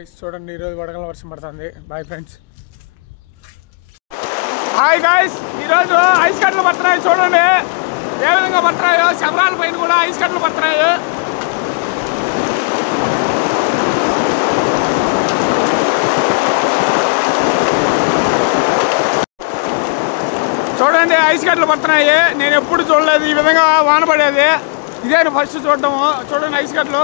చూడండి ఈరోజు వడగల వర్షం పడుతుంది. Boy friends. హాయ్ గాయ్స్, ఈరోజు ఐస్ కట్లు పడుతున్నాయి. చూడండి ఏ విధంగా పడుతున్నాయో. శబరాల పైన కూడా ఐస్ కట్లు పడుతున్నాయి. చూడండి ఐస్ కట్లు పడుతున్నాయి. నేను ఎప్పుడు చూడలేదు ఈ విధంగా వాన పడేది. ఇదే ఫస్ట్ చూడటము. చూడండి ఐస్ కట్లు.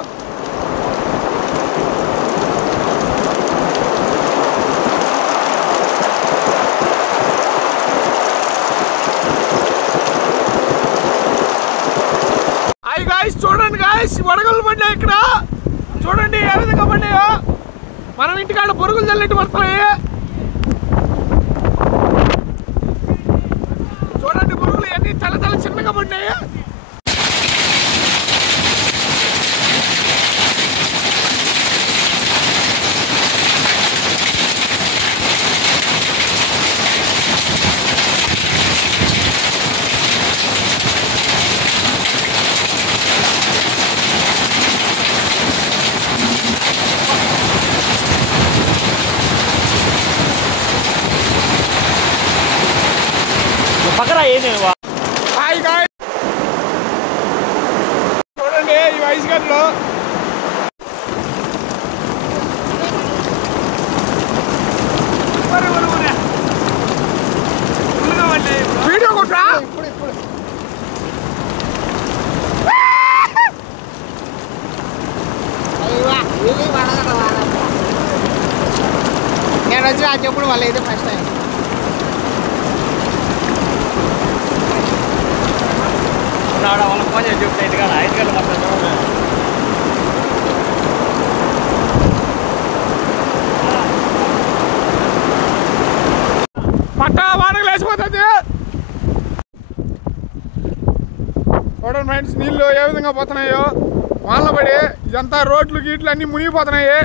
చూడండి గాయ్స్, వడగళ్ళు పడ్డాయి ఇక్కడ. చూడండి ఏ విధంగా పడ్డాయో. మనం ఇంటికాడ పొరుగులు చల్లెట్టు పడుతున్నాయి. చూడండి పొరుగులు అన్ని తెల్ల తెల్ల చిన్నగా పడ్డాయి. హాయ్ గాయ్స్, చూడండి ఈ ఐస్ కట్లు. వీడియో కొట్రా. నేను వచ్చి ఆ చెప్పుడు వాళ్ళు అయితే ఫస్ట్ టైం. వాళ్ళ ఫోన్ చేసి చెప్తే ఇంటికాడ ఐదు గంటలు పడుతుంది. పట్టా వానకు లేచిపోతుంది. చూడండి ఫ్రెండ్స్, నీళ్ళు ఏ విధంగా పోతున్నాయో. వానలు పడి ఇదంతా రోడ్లు గీట్లు అన్నీ మునిగిపోతున్నాయి.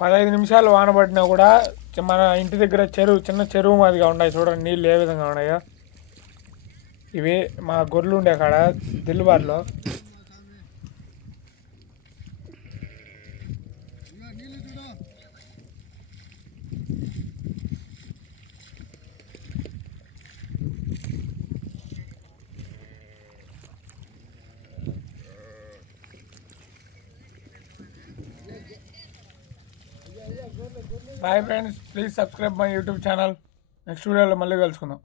పదహైదు నిమిషాలు వాన పడినా కూడా మన ఇంటి దగ్గర చిన్న చెరువు మాదిగా ఉన్నాయి. చూడండి నీళ్ళు ఏ విధంగా ఉన్నాయో. ఇవి మా గొర్రెలు ఉండే కాడ దిల్లుబార్లో. Bye friends, please subscribe my YouTube channel. Next వీడియోలో మళ్ళీ కలుసుకుందాం.